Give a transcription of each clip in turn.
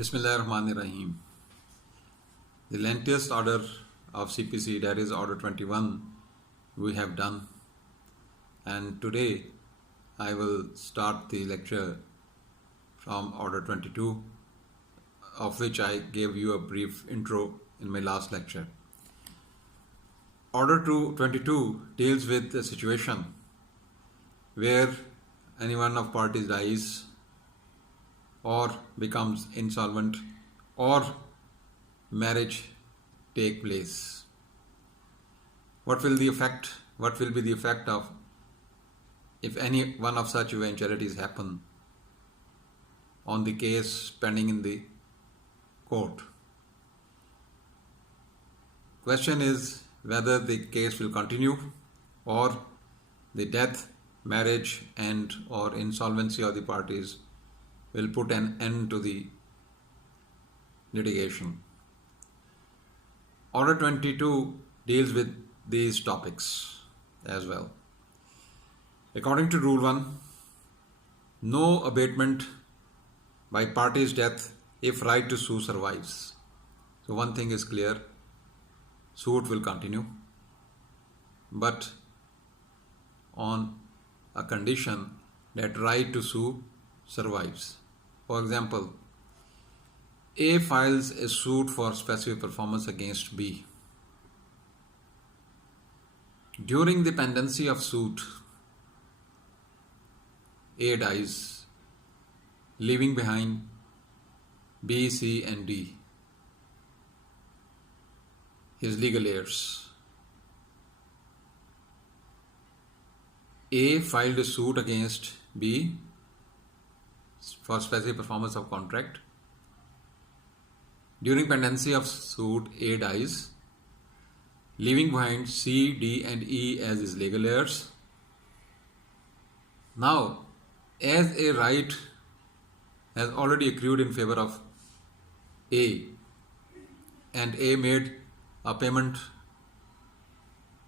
Bismillahirrahmanirrahim. The lengthiest order of CPC, that is order 21, we have done, and today I will start the lecture from order 22, of which I gave you a brief intro in my last lecture. Order 22 deals with a situation where any one of parties dies or becomes insolvent or marriage take place. What will be the effect of if any one of such eventualities happen on the case pending in the court? Question is whether the case will continue or the death, marriage and or insolvency of the parties will put an end to the litigation. Order 22 deals with these topics as well. According to Rule 1, no abatement by party's death if right to sue survives. So one thing is clear, suit will continue, but on a condition that right to sue survives. For example, A files a suit for specific performance against B. During the pendency of suit, A dies, leaving behind B, C and D, his legal heirs. A filed a suit against B for specific performance of contract. During pendency of suit, A dies, leaving behind C, D and E as his legal heirs. Now, as a right has already accrued in favor of A, and A made a payment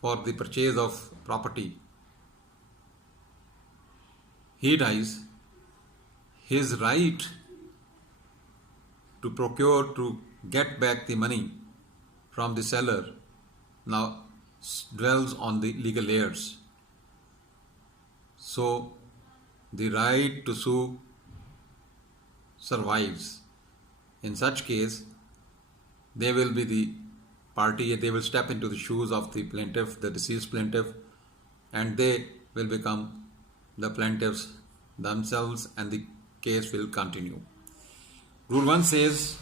for the purchase of property, he dies, his right to procure, to get back the money from the seller now dwells on the legal heirs. So the right to sue survives. In such case, they will be the party, they will step into the shoes of the plaintiff, the deceased plaintiff, and they will become the plaintiffs themselves, and the case will continue. Rule 1 says,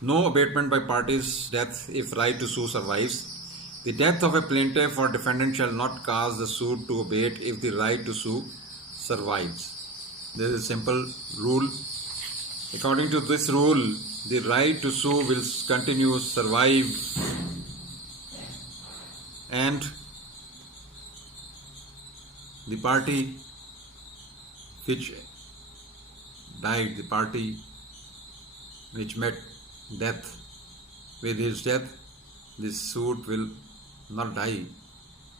no abatement by parties' death if right to sue survives. The death of a plaintiff or defendant shall not cause the suit to abate if the right to sue survives. This is a simple rule. According to this rule, the right to sue will continue, survive, and the party which died, the party which met death, with his death, this suit will not die,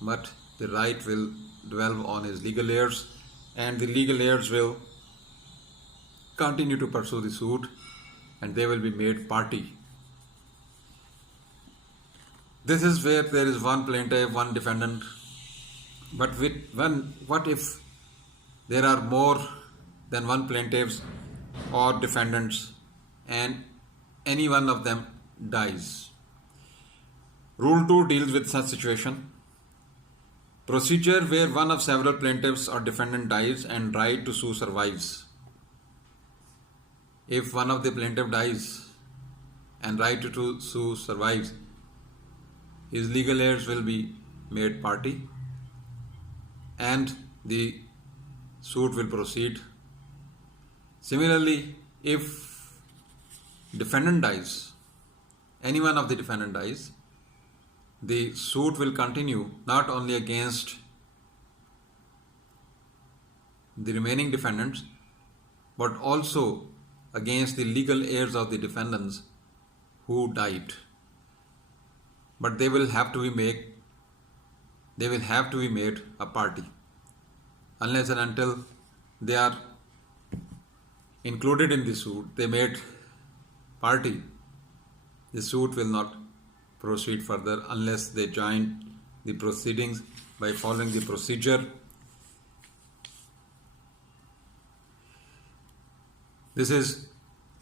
but the right will dwell on his legal heirs, and the legal heirs will continue to pursue the suit, and they will be made party. This is where there is one plaintiff, one defendant, but what if there are more than one plaintiffs or defendants and any one of them dies? Rule 2 deals with such situation. Procedure where one of several plaintiffs or defendant dies and right to sue survives. If one of the plaintiff dies and right to sue survives, his legal heirs will be made party and the suit will proceed. Similarly, if defendant dies, any one of the defendant dies, the suit will continue not only against the remaining defendants, but also against the legal heirs of the defendants who died. But they will have to be made a party unless and until they are included in the suit, they made party, the suit will not proceed further unless they join the proceedings by following the procedure. This is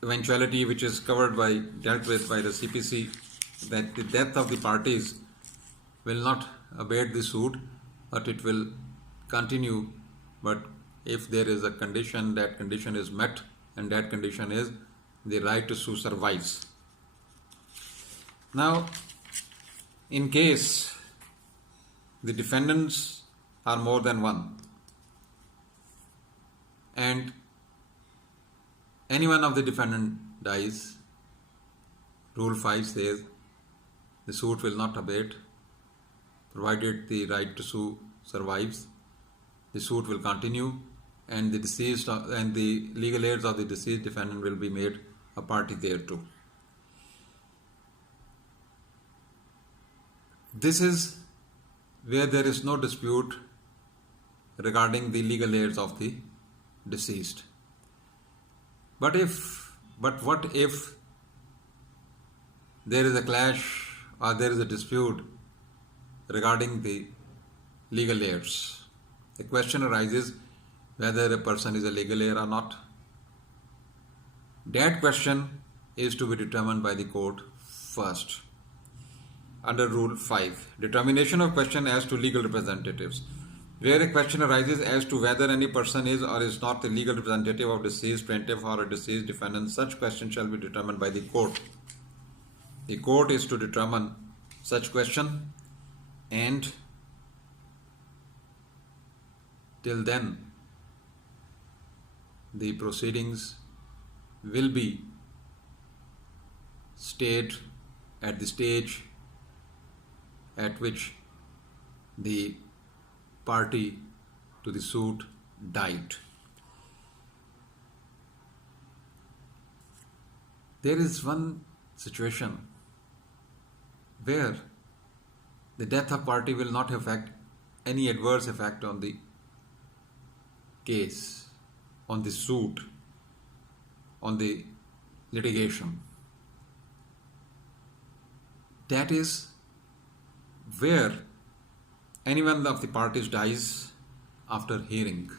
eventuality which is dealt with by the CPC, that the death of the parties will not abate the suit, but it will continue. But if there is a condition, that condition is met, and that condition is the right to sue survives. Now, in case the defendants are more than one, and any one of the defendant dies, Rule 5 says the suit will not abate provided the right to sue survives. The suit will continue, and the deceased and the legal heirs of the deceased defendant will be made a party thereto. This is where there is no dispute regarding the legal heirs of the deceased. But what if there is a clash or there is a dispute regarding the legal heirs? The question arises whether a person is a legal heir or not. That question is to be determined by the court first. Under Rule 5, determination of question as to legal representatives. Where a question arises as to whether any person is or is not the legal representative of deceased plaintiff or a deceased defendant, such question shall be determined by the court. The court is to determine such question, and till then the proceedings will be stayed at the stage at which the party to the suit died. There is one situation where the death of party will not affect any adverse effect on the case, on the suit, on the litigation. That is where any one of the parties dies after hearing.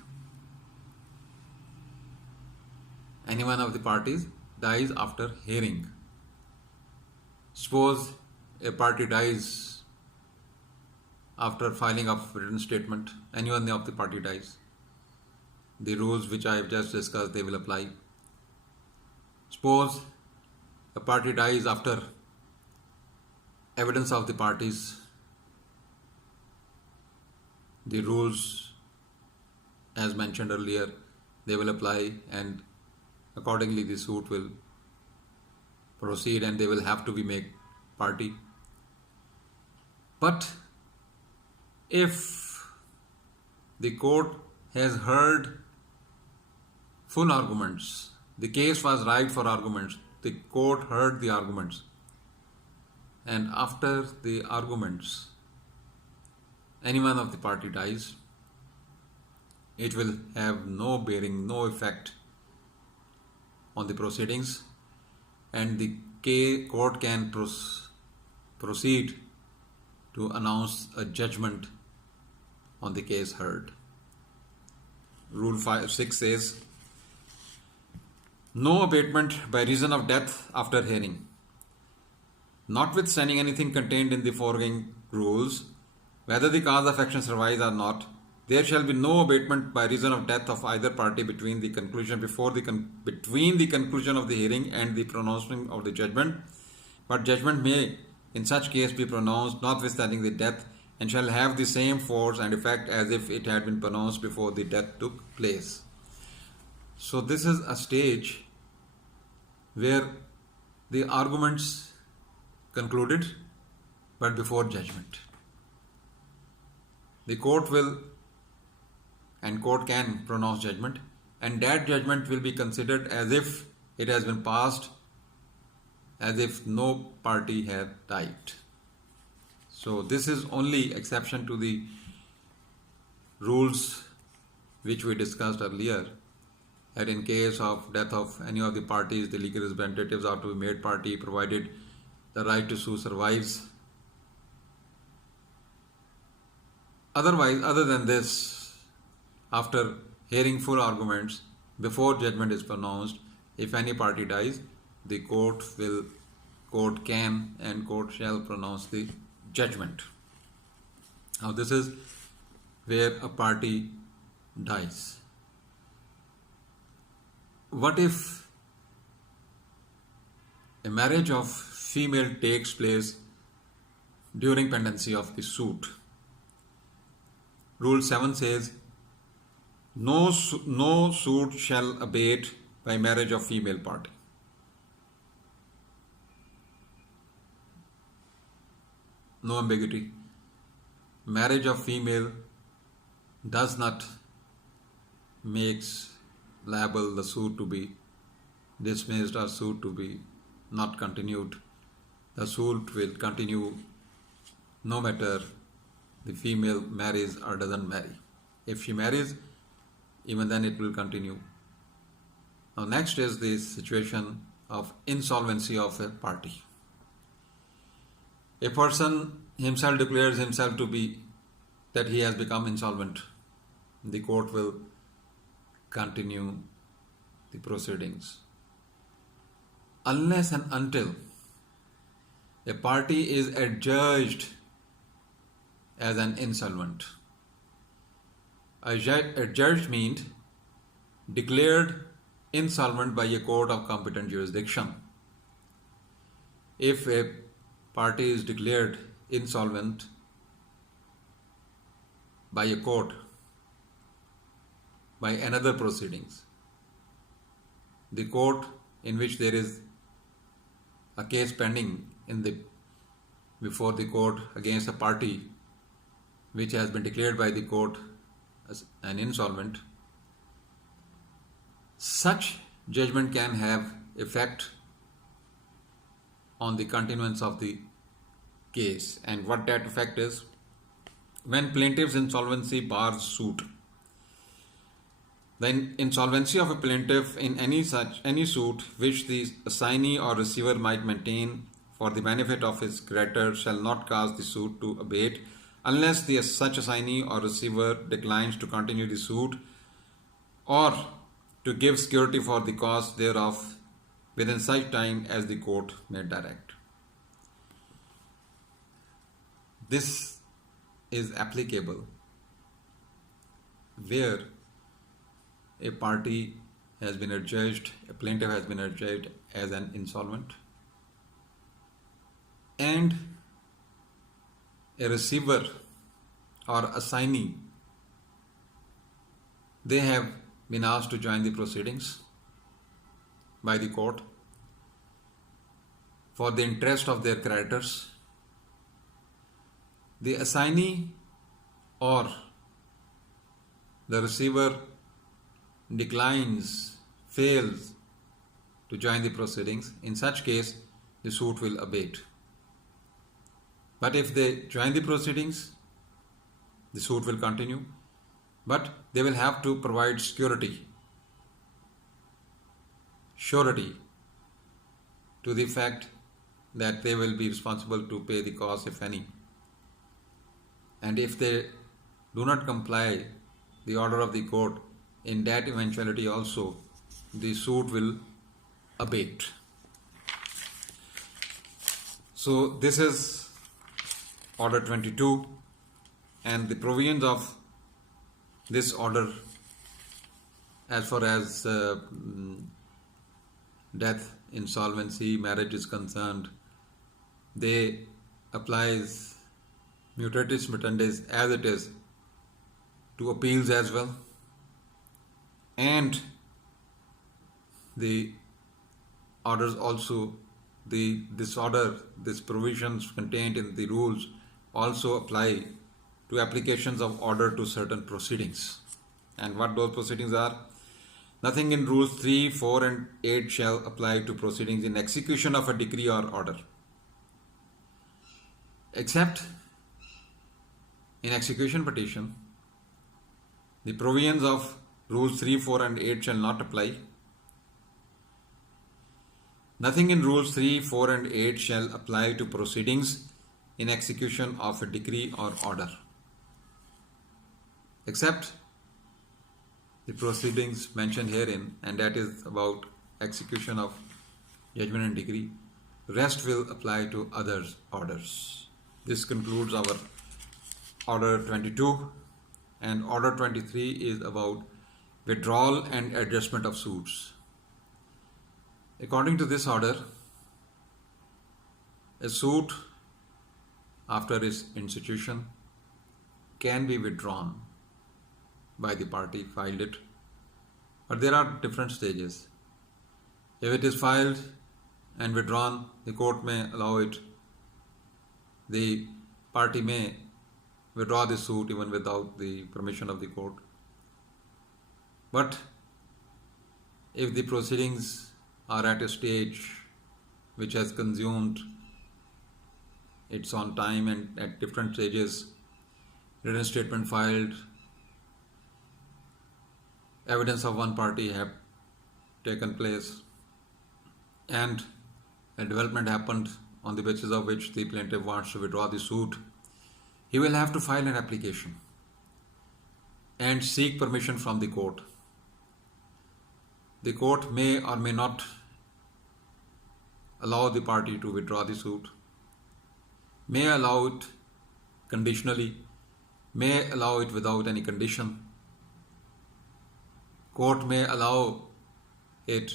Any one of the parties dies after hearing. Suppose a party dies after filing of written statement. Any one of the party dies. The rules which I have just discussed, they will apply. Suppose a party dies after evidence of the parties. The rules, as mentioned earlier, they will apply, and accordingly the suit will proceed and they will have to be made party. But if the court has heard full arguments, the case was ripe for arguments, the court heard the arguments, and after the arguments any one of the party dies, it will have no bearing, no effect on the proceedings, and the court can proceed to announce a judgment on the case heard. Rule 6 says, no abatement by reason of death after hearing. Notwithstanding anything contained in the foregoing rules, whether the cause of action survives or not, there shall be no abatement by reason of death of either party between the conclusion of the hearing and the pronouncement of the judgment. But judgment may in such case be pronounced notwithstanding the death, and shall have the same force and effect as if it had been pronounced before the death took place. So this is a stage where the arguments concluded, but before judgment. The court will and court can pronounce judgment, and that judgment will be considered as if it has been passed, as if no party had died. So this is only exception to the rules which we discussed earlier, that in case of death of any of the parties, the legal representatives are to be made party provided the right to sue survives. Otherwise, other than this, after hearing full arguments, before judgment is pronounced, if any party dies, the court can and court shall pronounce the judgment. Now this is where a party dies. What if a marriage of female takes place during pendency of the suit? Rule 7 says, no suit shall abate by marriage of female party. No ambiguity. Marriage of female does not makes liable the suit to be dismissed or suit to be not continued. The suit will continue no matter the female marries or doesn't marry. If she marries, even then it will continue. Now next is the situation of insolvency of a party. A person himself declares himself to be that he has become insolvent. The court will continue the proceedings unless and until a party is adjudged as an insolvent. Adjudged means declared insolvent by a court of competent jurisdiction. If a party is declared insolvent by a court, by another proceedings, the court in which there is a case pending before the court against a party which has been declared by the court as an insolvent, such judgment can have effect on the continuance of the case. And what that effect is, when plaintiff's insolvency bars suit, the insolvency of a plaintiff in any suit which the assignee or receiver might maintain for the benefit of his creditor shall not cause the suit to abate unless such assignee or receiver declines to continue the suit or to give security for the cost thereof within such time as the court may direct. This is applicable where a party has been adjudged, a plaintiff has been adjudged as an insolvent, and a receiver or assignee, they have been asked to join the proceedings by the court for the interest of their creditors. The assignee or the receiver declines, fails to join the proceedings. In such case, the suit will abate. But if they join the proceedings, the suit will continue, but they will have to provide surety to the fact that they will be responsible to pay the cost, if any. And if they do not comply the order of the court, in that eventuality also the suit will abate. So this is Order 22, and the provisions of this order as far as death, insolvency, marriage is concerned, they applies mutatis mutandis as it is to appeals as well, and the orders also, this provisions contained in the rules also apply to applications of order to certain proceedings. And what those proceedings are? Nothing in rules 3, 4 and 8 shall apply to proceedings in execution of a decree or order, except in execution petition, the provisions of Rules 3, 4 and 8 shall not apply. Nothing in Rules 3, 4 and 8 shall apply to proceedings in execution of a decree or order, except the proceedings mentioned herein, and that is about execution of judgment and decree. Rest will apply to other orders. This concludes our Order 22, and Order 23 is about withdrawal and adjustment of suits. According to this order, a suit after its institution can be withdrawn by the party filed it, but there are different stages. If it is filed and withdrawn, the court may allow it. The party may withdraw the suit even without the permission of the court. But if the proceedings are at a stage which has consumed its own time and at different stages, written statement filed, evidence of one party have taken place, and a development happened on the basis of which the plaintiff wants to withdraw the suit, he will have to file an application and seek permission from the court. The court may or may not allow the party to withdraw the suit, may allow it conditionally, may allow it without any condition. Court may allow it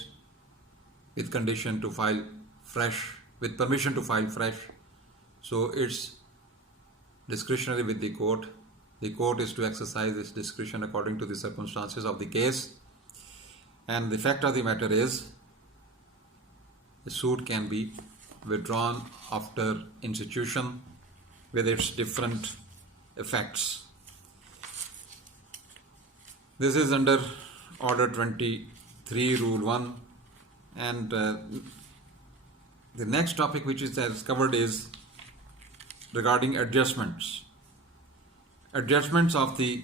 with condition to file fresh, with permission to file fresh. So it's discretionary with the court. The court is to exercise its discretion according to the circumstances of the case. And the fact of the matter is, the suit can be withdrawn after institution with its different effects. This is under Order 23, Rule 1. And the next topic which is covered is regarding adjustments. Adjustments of the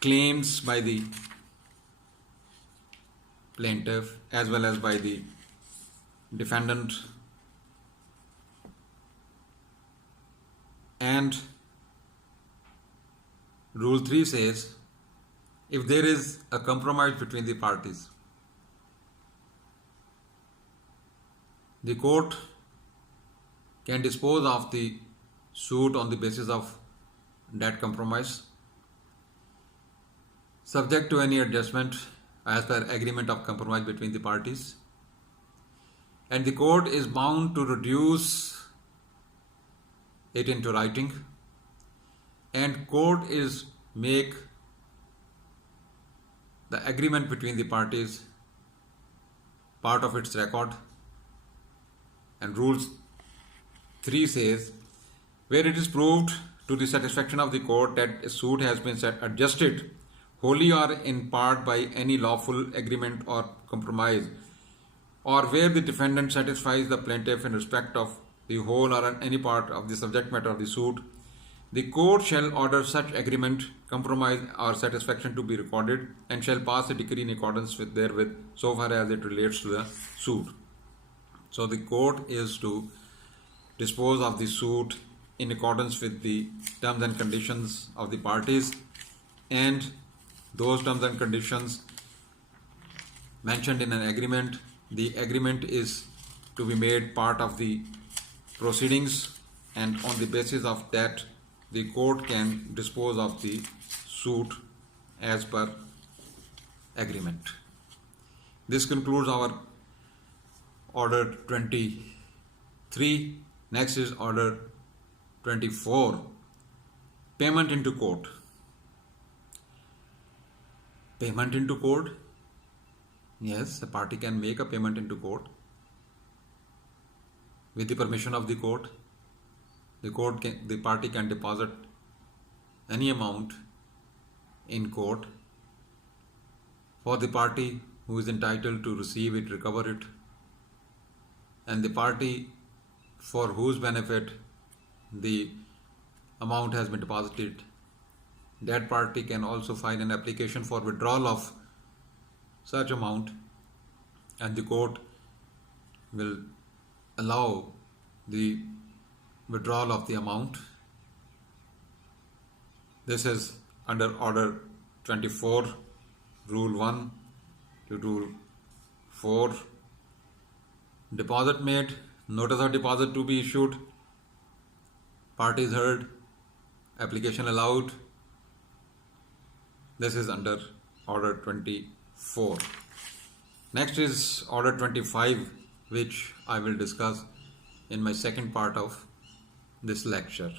claims by the plaintiff as well as by the defendant. And Rule 3 says, if there is a compromise between the parties, the court can dispose of the suit on the basis of that compromise, subject to any adjustment as per agreement of compromise between the parties. And the court is bound to reduce it into writing, and court is make the agreement between the parties part of its record. And Rule 3 says, where it is proved to the satisfaction of the court that a suit has been adjusted wholly or in part by any lawful agreement or compromise, or where the defendant satisfies the plaintiff in respect of the whole or any part of the subject matter of the suit, the court shall order such agreement, compromise or satisfaction to be recorded, and shall pass a decree in accordance with therewith so far as it relates to the suit. So the court is to dispose of the suit in accordance with the terms and conditions of the parties, and those terms and conditions mentioned in an agreement. The agreement is to be made part of the proceedings, and on the basis of that the court can dispose of the suit as per agreement. This concludes our Order 23. Next is Order 24. Payment into court. Payment into court. Yes, a party can make a payment into court with the permission of the court. The party can deposit any amount in court for the party who is entitled to receive it, recover it, and the party for whose benefit the amount has been deposited that party can also file an application for withdrawal of such amount, and the court will allow the withdrawal of the amount. This is under Order 24, Rule 1 to Rule 4. Deposit made, notice of deposit to be issued, parties heard, application allowed. This is under Order 24. Next is Order 25, which I will discuss in my second part of this lecture.